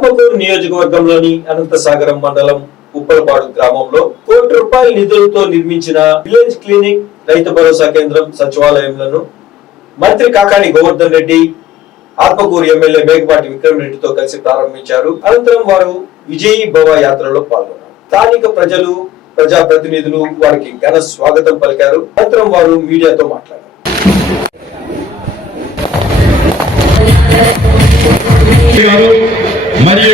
ఆత్మకూరు నియోజకవర్గంలోని అనంతసాగరం మండలం ఉప్పలపాడు గ్రామంలో కోటి రూపాయల నిధులతో నిర్మించిన విలేజ్ క్లినిక్ రైతు భరోసా కేంద్రం సచివాలయంలను మంత్రి కాకాని గోవర్ధన్ రెడ్డి ఆత్మకూరు ఎమ్మెల్యే మేకపాటి విక్రమ్ రెడ్డితో కలిసి ప్రారంభించారు. అనంతరం వారు విజయీ భవ యాత్రలో పాల్గొన్నారు. స్థానిక ప్రజలు ప్రజా ప్రతినిధులు వారికి ఘన స్వాగతం పలికారు. అనంతరం వారు మీడియాతో మాట్లాడారు. గారు మరియు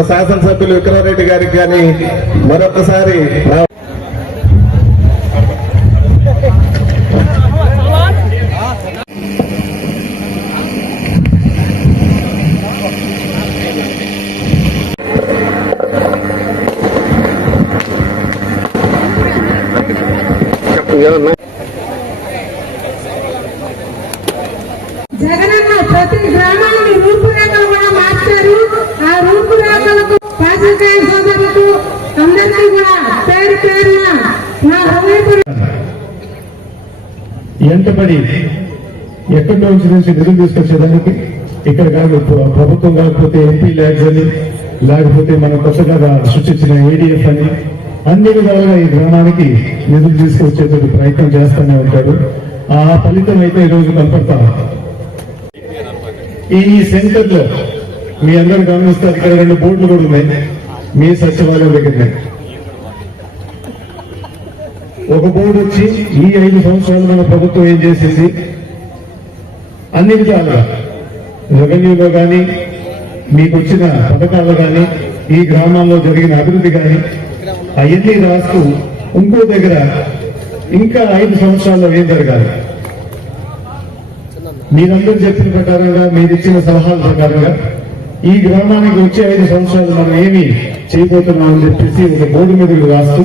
మన శాసనసభ్యులు విక్రమారెడ్డి గారికి కానీ మరొకసారి అందరికీ కూడా పేరు పేరున నా ఎంతపడి ఎక్కడి నుంచి నుంచి నిధులు తీసుకొచ్చేదానికి ఇక్కడ కాదు ప్రభుత్వం కాకపోతే ఎంపీ ల్యాబ్స్ అని లేకపోతే మనం కొత్తగా సృష్టించిన ఏడిఎఫ్ అని అన్ని విధాలుగా ఈ గ్రామానికి నిధులు తీసుకొచ్చేటువంటి ప్రయత్నం చేస్తూనే ఉంటాడు ఆ ఫలితం అయితే ఈ రోజు కనపడతా ఈ సెంటర్లో మీ అందరూ గమనిస్తారు ఇక్కడ రెండు బోర్డులు కూడా ఉన్నాయి. మీ సచివాలయం దగ్గరనే. ఒక బోర్డు వచ్చి ఈ ఐదు సంవత్సరాలు మన ప్రభుత్వం ఏం చేసింది? అన్ని విధాలుగా. రెవెన్యూలో కానీ మీకు వచ్చిన పథకాలు కానీ ఈ గ్రామాల్లో జరిగిన అభివృద్ధి కానీ అవన్నీ రాస్తూ ఇంకో దగ్గర ఇంకా ఐదు సంవత్సరాల్లో ఏం జరగాలి? మీరందరూ చెప్పిన ప్రకారంగా మీరు ఇచ్చిన సలహాల ప్రకారంగా ఈ గ్రామానికి వచ్చే ఐదు సంవత్సరాలు మనం ఏమి చేయబోతున్నాం అని చెప్పేసి ఒక బోర్డు మీద రాస్తూ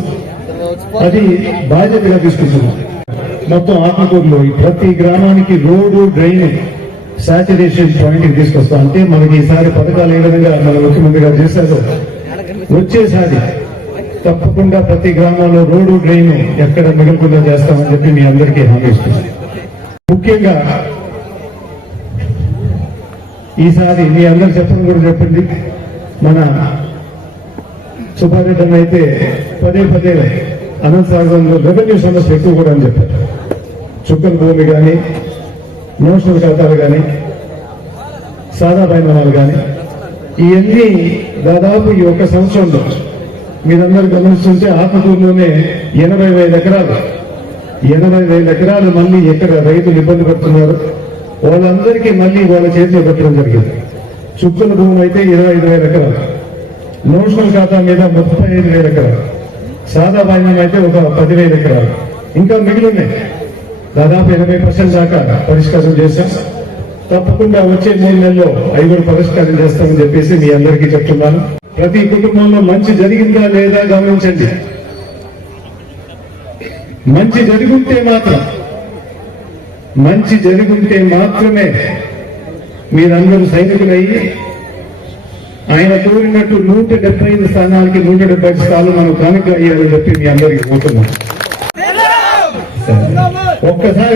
అది బాధ్యతగా తీసుకుంటున్నాం మొత్తం ఆత్మకూరులో ప్రతి గ్రామానికి రోడ్డు డ్రైన్ సాచురేషన్ పాయింట్ తీసుకొస్తాం అంటే మనకి ఈసారి పథకాలు ఏ విధంగా మన ముఖ్యమంత్రి గారు చేశారో వచ్చేసారి తప్పకుండా ప్రతి గ్రామంలో రోడ్డు డ్రైన్ ఎక్కడ మిగలకుండా చేస్తామని చెప్పి మీ అందరికీ హామీ ఇస్తున్నాను ముఖ్యంగా ఈసారి మీ అందరు చెప్పడం కూడా చెప్పండి. మన సుబ్బారెడ్డి అయితే పదే పదే అనంతసాగరంలో రెవెన్యూ సమస్య ఎక్కువ కూడా అని చెప్పారు. చుక్కల భూమి కానీ నోషనల్ ఖాతాలు కానీ సాదా పైమానాలు కానీ ఇవన్నీ దాదాపు ఈ ఒక్క సంవత్సరంలో మీరందరూ గమనిస్తుంటే ఆత్మకూరులోనే ఎనభై వేల ఎకరాలు ఎనభై వేల ఎకరాలు మళ్ళీ ఎక్కడ రైతులు ఇబ్బంది పడుతున్నారు వాళ్ళందరికీ మళ్ళీ వాళ్ళ చేతిలో పెట్టడం జరిగింది. చుక్కల భూమి అయితే ఇరవై ఐదు వేల ఎకరాలు నోషనల్ ఖాతా మీద ముప్పై ఐదు వేల ఎకరాలు. సాదా బాధ్యం అయితే ఒక పదివేల ఎకరాలు. ఇంకా మిగిలినాయి దాదాపు ఎనభై పర్సెంట్ దాకా పరిష్కారం చేశాం. తప్పకుండా వచ్చే మూడు నెలల్లో ఐదు పరిష్కారం చేస్తామని చెప్పేసి మీ అందరికీ చెప్తున్నాను. ప్రతి కుటుంబంలో మంచి జరిగిందా లేదా గమనించండి. మంచి జరుగుంటే మాత్రం మంచి జరుగుంటే మాత్రమే మీరందరూ సైనికులయ్యి ఆయన కోరినట్టు నూట డెబ్బై ఐదు స్థానాలకి నూట డెబ్బై ఐదు స్థానాలు మనం కానుక అయ్యాలని చెప్పి మీ అందరికి పోతున్నాం ఒక్కసారి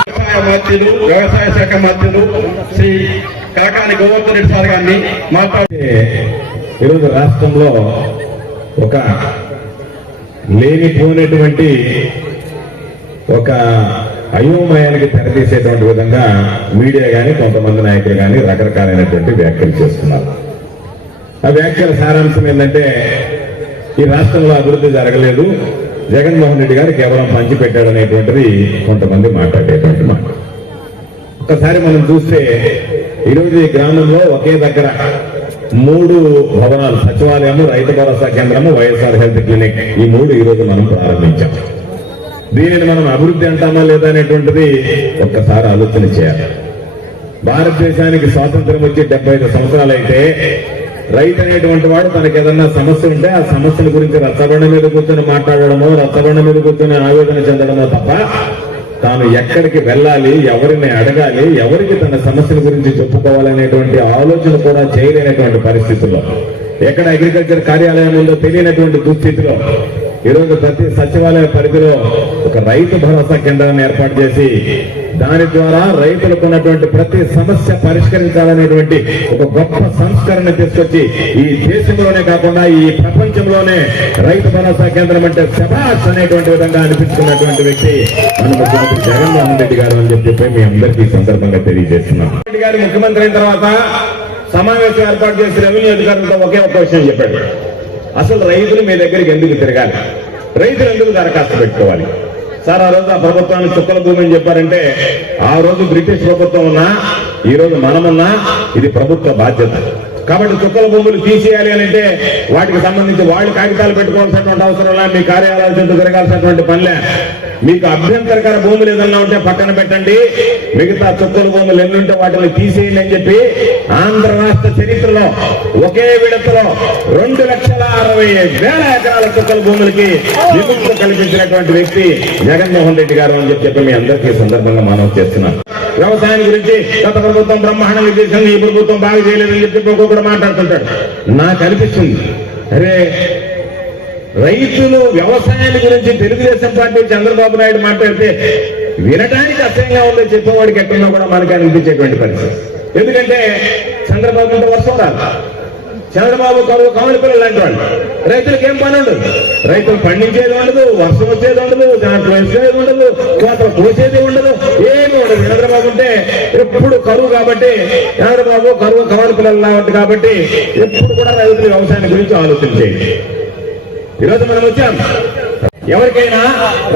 వ్యవసాయ మంత్రులు వ్యవసాయ శాఖ మంత్రులు శ్రీ కాకాని గోవర్ధన్ రెడ్డి సార్ గారిని మాట్లాడే ఈరోజు రాష్ట్రంలో ఒక లేనిపోయినటువంటి ఒక అయోమయానికి తెరతీసేటువంటి విధంగా మీడియా కానీ కొంతమంది నాయకులు కానీ రకరకాలైనటువంటి వ్యాఖ్యలు చేస్తున్నారు. ఆ వ్యాఖ్యల సారాంశం ఏంటంటే ఈ రాష్ట్రంలో అభివృద్ధి జరగలేదు. జగన్మోహన్ రెడ్డి గారు కేవలం పంచిపెట్టాడు అనేటువంటిది కొంతమంది మాట్లాడేటువంటి మాట. ఒకసారి మనం చూస్తే ఈరోజు ఈ గ్రామంలో ఒకే దగ్గర మూడు భవనాలు సచివాలయము రైతు భరోసా కేంద్రము వైఎస్ఆర్ హెల్త్ క్లినిక్. ఈ మూడు ఈరోజు మనం ప్రారంభించాం. దీనిని మనం అభివృద్ధి అంటామా లేదా అనేటువంటిది ఒక్కసారి ఆలోచన చేయాలి. భారతదేశానికి స్వాతంత్రం వచ్చి డెబ్బై ఐదు సంవత్సరాలు అయితే రైతు అనేటువంటి వాడు తనకి ఏదన్నా సమస్య ఉంటే ఆ సమస్యల గురించి రచ్చబండ మీద కూర్చొని మాట్లాడడమో రచ్చబండ మీద కూర్చొని ఆవేదన చెందడమో తప్ప తాను ఎక్కడికి వెళ్ళాలి ఎవరిని అడగాలి ఎవరికి తన సమస్యల గురించి చెప్పుకోవాలనేటువంటి ఆలోచన కూడా చేయలేనటువంటి పరిస్థితుల్లో ఎక్కడ అగ్రికల్చర్ కార్యాలయం ఉందో తెలియనటువంటి దుస్థితిలో ఈరోజు ప్రతి సచివాలయ పరిధిలో ఒక రైతు భరోసా కేంద్రాన్ని ఏర్పాటు చేసి దాని ద్వారా రైతులకు ఉన్నటువంటి ప్రతి సమస్య పరిష్కరించాలనేటువంటి ఒక గొప్ప సంస్కరణ తీసుకొచ్చి ఈ దేశంలోనే కాకుండా ఈ ప్రపంచంలోనే రైతు భరోసా కేంద్రం అంటే శబాష్ అనేటువంటి విధంగా అనిపించుకున్నటువంటి వ్యక్తి మన ముఖ్యమంత్రి జగన్మోహన్ రెడ్డి గారు అని చెప్పి మీ అందరికీ సందర్భంగా తెలియజేస్తున్నాం. రెడ్డి గారు ముఖ్యమంత్రి అయిన తర్వాత సమావేశం ఏర్పాటు చేసి రెవెన్యూ అధికారులతో ఒకే ఒక్క విషయం చెప్పాడు. అసలు రైతులు మీ దగ్గరికి ఎందుకు తిరగాలి? రైతులందరూ దరఖాస్తు పెట్టుకోవాలి. సార్ ఆ రోజు ఆ ప్రభుత్వానికి చుక్కల భూమి అని చెప్పారంటే ఆ రోజు బ్రిటిష్ ప్రభుత్వం ఉన్నా ఈ రోజు మనమున్నా ఇది ప్రభుత్వ బాధ్యత. కాబట్టి చుక్కల భూములు తీసేయాలి అని అంటే వాటికి సంబంధించి వాళ్ళు కాగితాలు పెట్టుకోవాల్సినటువంటి అవసరం లే మీ కార్యాలయాల చుట్టూ తిరగాల్సినటువంటి పనిలే మీకు అభ్యంతరకర భూములు ఏదన్నా ఉంటే పక్కన పెట్టండి. మిగతా చుక్కల భూములు ఎన్నుంటే వాటిని తీసేయండి అని చెప్పి ఆంధ్ర రాష్ట్ర చరిత్రలో ఒకే విడతలో రెండు లక్షల అరవై వేల ఎకరాల చుక్కల భూములకి విముక్తి కల్పించినటువంటి వ్యక్తి జగన్మోహన్ రెడ్డి గారు అని చెప్పి మీ అందరికీ సందర్భంగా మనం చేస్తున్నాం వ్యవసాయం గురించి గత ప్రభుత్వం బ్రహ్మాండంగా చేసింది ఈ ప్రభుత్వం బాగా చేయలేదని చెప్పి ఒక్కొక్కడు మాట్లాడుతుంటాడు. నాకు అనిపిస్తుంది. అరే రైతులు వ్యవసాయాన్ని గురించి తెలుగుదేశం పార్టీ చంద్రబాబు నాయుడు మాట్లాడితే వినడానికి అసహ్యంగా ఉందని చెప్పేవాడికి ఎక్కడున్నా కూడా మనకి అనిపించేటువంటి పరిస్థితి. ఎందుకంటే చంద్రబాబు అంటే వర్షం రాదు. చంద్రబాబు కరువు కమల పిల్లలు లాంటి వాళ్ళు రైతులకు ఏం పని ఉండదు. రైతులు పండించేది ఉండదు వర్షం వచ్చేది ఉండదు దాంట్లో వేసేది ఉండదు కోత పోసేది ఉండదు ఏమి ఉండదు. చంద్రబాబు ఉంటే ఎప్పుడు కరువు కాబట్టి చంద్రబాబు కరువు కమల పిల్లలు కాబట్టి ఎప్పుడు కూడా రైతులు వ్యవసాయం గురించి ఆలోచించేది. ఈరోజు మనం వచ్చాం. ఎవరికైనా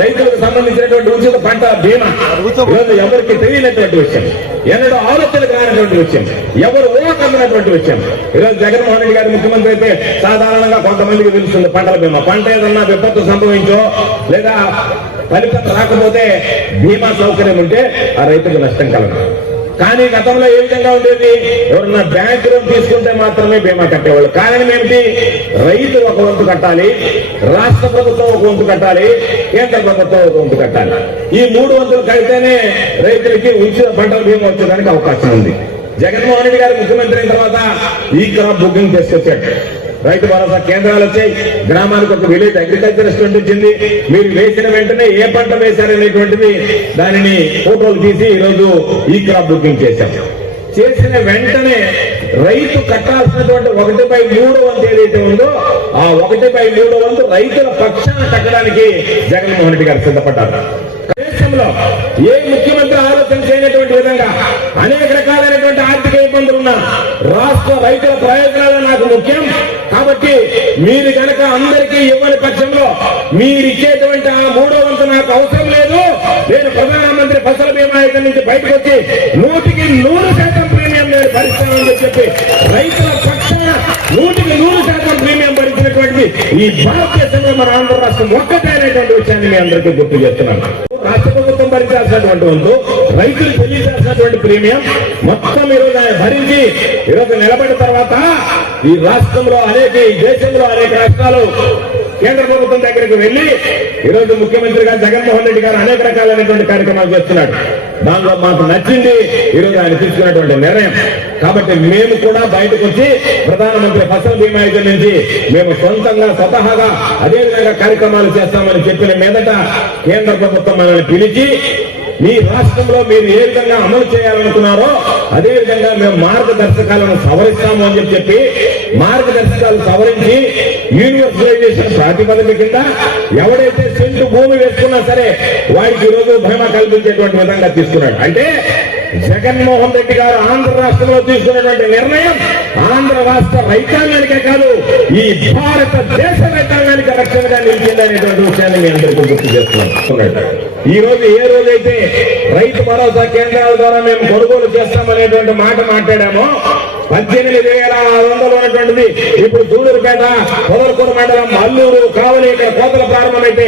రైతులకు సంబంధించినటువంటి ఉచిత పంట బీమా. ఈరోజు ఎవరికి తెలియనటువంటి విషయం. ఎన్నడూ ఆలోచన కానటువంటి విషయం. ఎవరు ఊహకన్నటువంటి విషయం. ఈరోజు జగన్మోహన్ రెడ్డి గారు ముఖ్యమంత్రి అయితే సాధారణంగా కొంతమందికి తెలుస్తుంది పంటల బీమా. పంట ఏదన్నా విపత్తు సంభవించో లేదా ఫలితం రాకపోతే బీమా సౌకర్యం ఉంటే ఆ రైతుకు నష్టం కలగదు. కానీ గతంలో ఏ విధంగా ఉండేది? ఎవరన్నా బ్యాంక్ లోన్ తీసుకుంటే మాత్రమే బీమా కట్టేవాళ్ళు. కారణం ఏమిటి? రైతు ఒక వంతు కట్టాలి రాష్ట్ర ప్రభుత్వం ఒక వంతు కట్టాలి కేంద్ర ప్రభుత్వం ఒక వంతు కట్టాలి. ఈ మూడు వంతులు కడితేనే రైతులకి ఉచిత పంటల బీమా వచ్చేదానికి అవకాశం ఉంది. జగన్మోహన్ రెడ్డి గారు ముఖ్యమంత్రి అయిన తర్వాత ఈ క్రాప్ బుకింగ్ తీసుకొచ్చాడు రైతు భరోసా కేంద్రాలు వచ్చాయి. గ్రామానికి ఒక విలేజ్ అగ్రికల్చర్ రెస్టారెంట్ వచ్చింది మీరు వేసిన వెంటనే ఏ పంట వేశారనేటువంటిది దానిని ఫోటోలు తీసి ఈరోజు ఈ క్రాప్ బుకింగ్ చేశాం. చేసిన వెంటనే రైతు కట్టాల్సినటువంటి ఒకటి బై మూడు వంతు ఏదైతే ఉందో ఆ ఒకటి బై మూడు వంతు రైతుల పక్షాన కట్టడానికి జగన్మోహన్ రెడ్డి గారు సిద్ధపడ్డారు. దేశంలో ఏ ముఖ్యమంత్రి ఆలోచన చేయనటువంటి విధంగా అనేక రకాలైనటువంటి ఆర్థిక ఇబ్బందులు ఉన్న రాష్ట్ర రైతుల ప్రయోజనాలు నాకు ముఖ్యం కాబట్టి మీరు కనుక అందరికీ ఇవ్వని పక్షంలో మీరు ఇచ్చేటువంటి ఆ మూడో వంతు నాకు అవసరం లేదు. నేను ప్రధానమంత్రి ఫసల్ బీమా యోజన నుంచి బయటకు వచ్చి నూటికి నూరు శాతం ప్రీమియం నేను భరిస్తానని చెప్పి రైతుల పక్షాన నూటికి నూరు శాతం ప్రీమియం భరించినటువంటి ఈ భారతదేశంలో మన ఆంధ్ర రాష్ట్రం ఒక్కటే అనేటువంటి విషయాన్ని మీ అందరికీ గుర్తు చేస్తున్నాను. ప్రభుత్వం భరించాల్సినటువంటి వంతు రైతులు చెల్లించాల్సినటువంటి ప్రీమియం మొత్తం ఈరోజు ఆయన భరించి ఈరోజు నిలబడిన తర్వాత ఈ రాష్ట్రంలో అనేక ఈ దేశంలో అనేక రాష్ట్రాలు కేంద్ర ప్రభుత్వం దగ్గరికి వెళ్ళి ఈరోజు ముఖ్యమంత్రిగా జగన్మోహన్ రెడ్డి గారు అనేక రకాలైనటువంటి కార్యక్రమాలు చేస్తున్నాడు దాంట్లో మాకు నచ్చింది ఈరోజు ఆయన తీసుకున్నటువంటి నిర్ణయం. కాబట్టి మేము కూడా బయటకు వచ్చి ప్రధానమంత్రి ఫసల్ బీమా యోజన నుంచి మేము సొంతంగా స్వతహాగా అదేవిధంగా కార్యక్రమాలు చేస్తామని చెప్పిన మీదట కేంద్ర ప్రభుత్వం మనల్ని పిలిచి మీ రాష్ట్రంలో మీరు ఏ విధంగా అమలు చేయాలనుకున్నారో అదే విధంగా మేము మార్గదర్శకాలను సవరిస్తాము అని చెప్పి చెప్పి మార్గదర్శకాలు సవరించి యూనివర్సలైజేషన్ ప్రాతిపదిక కింద ఎవడైతే సెంటు భూమి వేసుకున్నా సరే వాడికి ఈరోజు భయమ కల్పించేటువంటి విధంగా తీసుకున్నాడు. అంటే జగన్మోహన్ రెడ్డి గారు ఆంధ్ర రాష్ట్రంలో తీసుకున్నటువంటి నిర్ణయం ఆంధ్ర రాష్ట్ర రైతాంగానికే కాదు ఈ భారత దేశ రైతాంగానికి రక్షణగా నిలిచిందనేటువంటి విషయాన్ని మీ అందరికీ గుర్తు చేస్తున్నాం ఈ రోజు ఏ రోజైతే రైతు భరోసా కేంద్రాల ద్వారా మేము కొనుగోలు చేస్తామనేటువంటి మాట మాట్లాడామో పద్దెనిమిది వేల ఆరు వందలు ఉన్నటువంటిది ఇప్పుడు సూళ్ళూరుపేట పొదలకూరు మండలం అల్లూరు కావలి ఇక్కడ కోతల ప్రారంభమైతే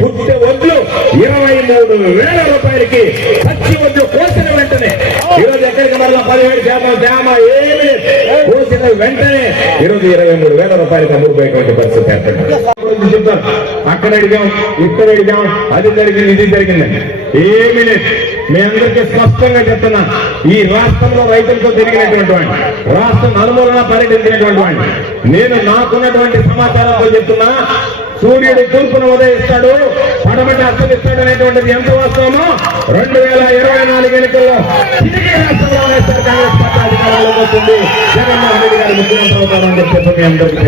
పుట్టే ఒడ్లు ఇరవై మూడు వేల రూపాయలకి పచ్చి ఒడ్లు కోసిన ఈరోజు ఎక్కడికి మరలా పదిహేడు శాతం తేమ ఏమి? కూర్చిన వెంటనే ఈరోజు ఇరవై మూడు వేల రూపాయలకి అమ్ముకుపోయేటువంటి పరిస్థితి ఏర్పడింది. చెప్తాను అక్కడ అడిగాం ఇక్కడ అడిగాం అది జరిగింది ఇది జరిగిందని ఏమీ లేదు. మీ అందరికీ స్పష్టంగా చెప్తున్నా ఈ రాష్ట్రంలో రైతులతో తిరిగినటువంటి వాడిని రాష్ట్రం నలుమూలన పర్యటించినటువంటి వాడిని నేను నాకున్నటువంటి సమాచారంతో చెప్తున్నా సూర్యుడు తూర్పును ఉదయిస్తాడు పడమటి అస్తమిస్తాడు అనేటువంటిది ఎంత వాస్తవమో? రెండు వేల ఇరవై నాలుగు ఎన్నికల్లో తిరిగి రాష్ట్రంలో వైఎస్ఆర్ కాంగ్రెస్ పార్టీ అధికారంలోకి వస్తుంది. జగన్మోహన్ రెడ్డి గారు ముఖ్యమంత్రి చెప్పి అందరికీ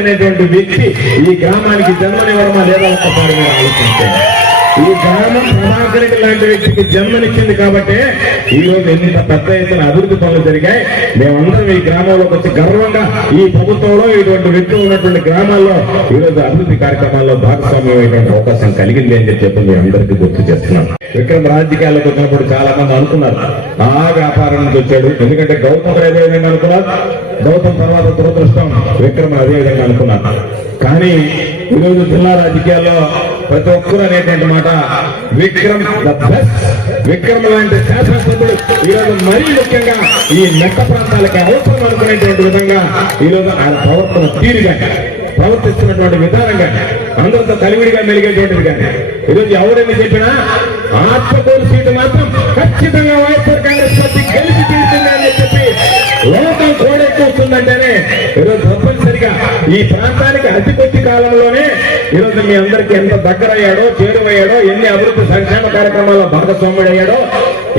అనేటువంటి వ్యక్తి ఈ గ్రామానికి జన్మనివ్వడమా లేదా ఒక్కసారి మీరు ఈ గ్రామం ప్రభాకర్ లాంటి వ్యక్తికి జన్మనిచ్చింది కాబట్టి ఈ రోజు ఎంత పెద్ద ఎత్తున అభివృద్ధి పనులు జరిగాయి. మేమందరం ఈ గ్రామంలోకి వచ్చి గర్వంగా ఈ ప్రభుత్వంలో ఇటువంటి వ్యక్తులు ఉన్నటువంటి గ్రామాల్లో ఈ రోజు అభివృద్ధి కార్యక్రమాల్లో భాగస్వామ్యం అవకాశం కలిగింది అని చెప్పి మీ అందరికీ గుర్తు చేస్తున్నాం విక్రమ్ రాజకీయాల్లోకి వచ్చినప్పుడు చాలా మంది అనుకున్నారు. ఆ వ్యాపారం నుంచి వచ్చాడు. ఎందుకంటే గౌతమ్ అదే విధంగా అనుకున్నారు. గౌతమ్ తర్వాత దురదృష్టం విక్రమ్ అదే విధంగా అనుకున్నారు. కానీ ఈరోజు జిల్లా రాజకీయాల్లో ప్రతి ఒక్కరు అనేటువంటి మాట. Vikram the best. విక్రమ్ లాంటి శాసనసభ్యుడు ఈరోజు మరీ ముఖ్యంగా ఈ మెట్ట ప్రాంతాలకి అవసరం అనుకునేటువంటి విధంగా ఈరోజు ఆయన ప్రవర్తన తీరుగా ప్రవర్తిస్తున్నటువంటి విధానంగా అందరితో కలివిడిగా మెలిగేటువంటిది కానీ. ఈరోజు ఎవరైనా చెప్పినా ఆత్మకూరు సీటు మాత్రం ఖచ్చితంగా వైఎస్ఆర్ కాంగ్రెస్ పార్టీ గెలిచి తీరుతుంది అని చెప్పి లోకం కోడెక్కువస్తుందంటేనే ఈరోజు తప్పనిసరిగా ఈ ప్రాంతానికి అతి కొద్ది కాలంలోనే ఈరోజు మీ అందరికి ఎంత దగ్గరయ్యాడో చేరువయ్యాడో ఎన్ని అభివృద్ధి సంక్షేమ కార్యక్రమాల్లో భాగస్వాముడయ్యాడో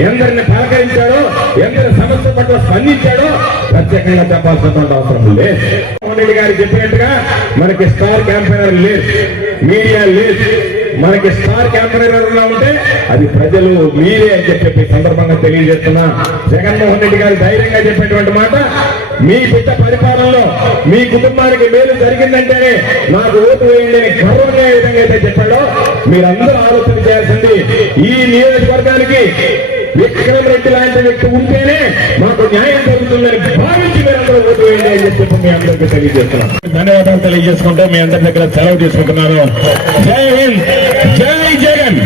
ఎందరిని పలకరించాడో ఎందరి సమస్య పట్ల స్పందించాడో ప్రత్యేకంగా చెప్పాల్సినటువంటి అవసరం లేదు. జగన్మోహన్ రెడ్డి గారు చెప్పినట్టుగా మనకి స్టార్ క్యాంపెయినర్ లేదు మీడియా లేదు. మనకి స్టార్ క్యాంపెయినర్ ఉంటే అది ప్రజలు మీరే అని చెప్పి సందర్భంగా తెలియజేస్తున్నా. జగన్మోహన్ రెడ్డి గారు ధైర్యంగా చెప్పేటువంటి మాట మీ బిడ్డ పరిపాలనలో మీ కుటుంబానికి మేలు జరిగిందంటేనే నాకు ఓటు వేయండి అని గర్వంగా ఏ విధంగా అయితే చెప్పాడో మీరందరూ ఆలోచన చేయాల్సింది ఈ నియోజకవర్గానికి విక్రమ్ రెడ్డి లాంటి వ్యక్తి ఉంటేనే మాకు న్యాయం జరుగుతుందని భావించి మీరందరూ ఓటు వేయండి అని చెప్పి మీ అందరికీ తెలియజేస్తున్నాను ధన్యవాదాలు తెలియజేసుకుంటూ మీ అందరి దగ్గర సెలవు తీసుకుంటున్నాను. జై హింద్ జై జగన్.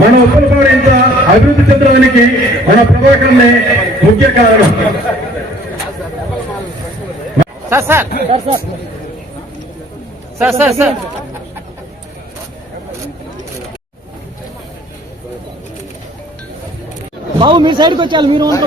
మన ఉప్పలపాడు ఇంత అభివృద్ధి చెందడానికి మన ప్రభాకర్నే ముఖ్య కారణం. Sir sir. Sir sir sir. भाऊ मेरी साइड को चल मेरे तो